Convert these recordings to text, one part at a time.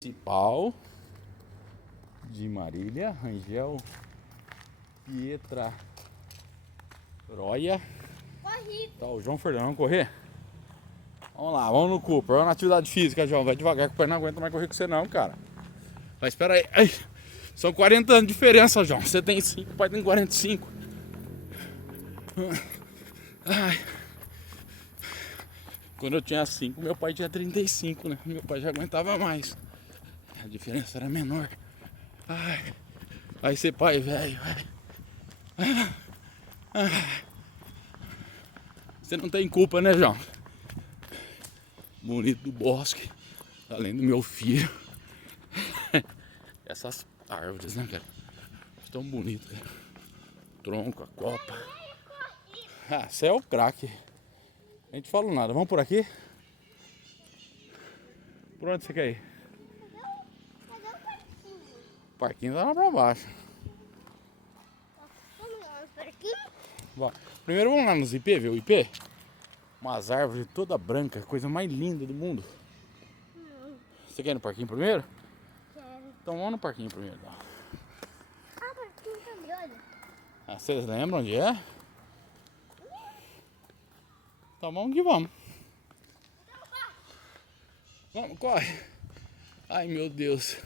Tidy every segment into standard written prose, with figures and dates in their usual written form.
Principal de Marília, Rangel, Pietra, Roya. Tá o João Fernando, vamos correr? Vamos lá, vamos no Cooper, vamos na atividade física, João. Vai devagar que o pai não aguenta mais correr com você não, cara. Mas espera aí. Ai, são 40 anos de diferença, João. Você tem 5, o pai tem 45. Ai. Quando eu tinha 5, meu pai tinha 35, né? Meu pai já aguentava mais. A diferença era menor. Ai, vai ser pai velho. Você não tem culpa, né, João? Bonito do bosque, além do meu filho. Essas árvores, né, cara? Tão bonitas, cara. Tronco, a copa. Ah, você é o craque. A gente fala nada. Vamos por aqui? Por onde você quer ir? O parquinho tá lá pra baixo. Vamos lá no parquinho? Bom, primeiro vamos lá nos IP, ver o IP? Umas árvores toda branca, coisa mais linda do mundo. Você quer ir no parquinho primeiro? Quero. Então vamos no parquinho primeiro. Então. Ah, parquinho também, olha. Ah, vocês lembram onde é? Então vamos que vamos. Vamos, corre. Ai, meu Deus.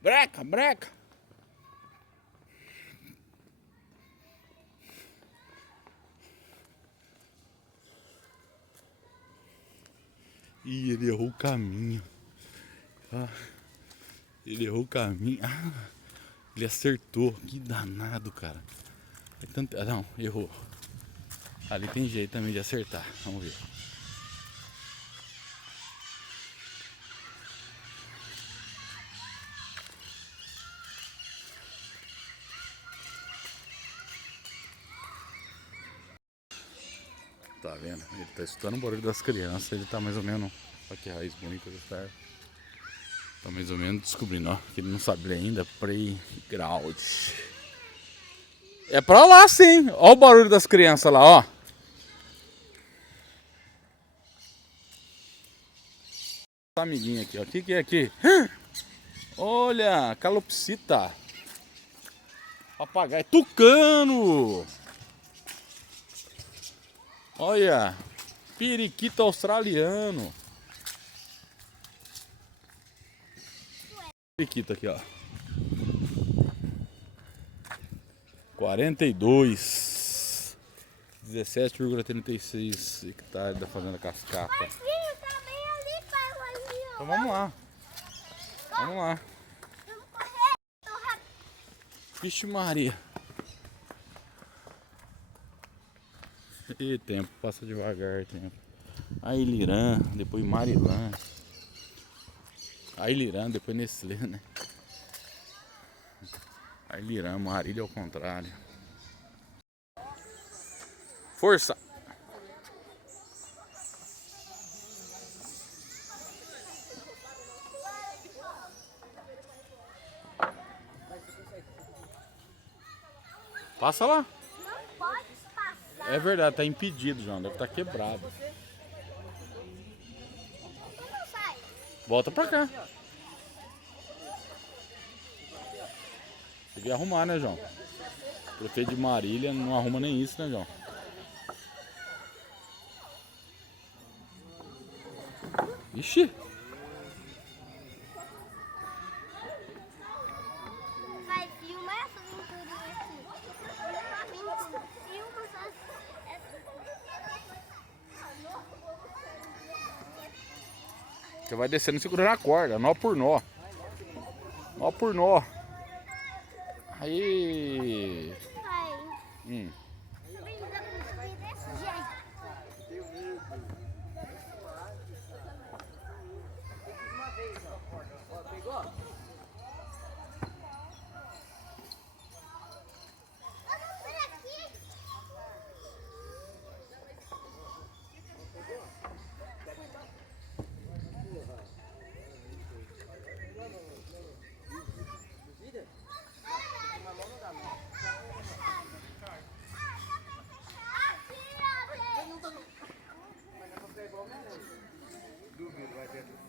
Breca, breca. Ih, ele errou o caminho. Ah, ele errou o caminho. Ah, ele acertou. Que danado, cara. É tanto... Ah, não, errou. Ali tem jeito também de acertar. Vamos ver. Tá vendo? Ele tá escutando o barulho das crianças. Ele tá mais ou menos... Olha que raiz bonita dessa árvore. Tá mais ou menos descobrindo, ó. Que ele não sabe ainda. Playground. É pra lá sim. Ó o barulho das crianças lá, ó. Amiguinho aqui, ó. O que é aqui? Olha, calopsita. Papagaio. Tucano. Olha. Periquito australiano. Periquito aqui, ó. 42. 17,36 hectares da fazenda Cascata. Parquinho tá bem ali, pai, ali, ó. Então vamos lá. Vamos lá. Vamos correr. Tô rápido. Vixe Maria. E tempo, passa devagar, tempo. Aí Lirã, depois Marilã. Aí Lirã, depois Nestlé, né? Aí Lirã, Marília ao contrário. Força! Passa lá. Não pode passar. É verdade, tá impedido, João. Deve estar quebrado. Não sai. Volta pra cá. Tem que arrumar, né, João? O prefeito de Marília não arruma nem isso, né, João? Ixi! Vai, filma essa aventurinha aqui. Filma Você vai descendo segurando a corda, nó por nó. Nó por nó. Aí. Pai, Hum. também dá pra subir desse jeito. Vamos por aqui. pedra.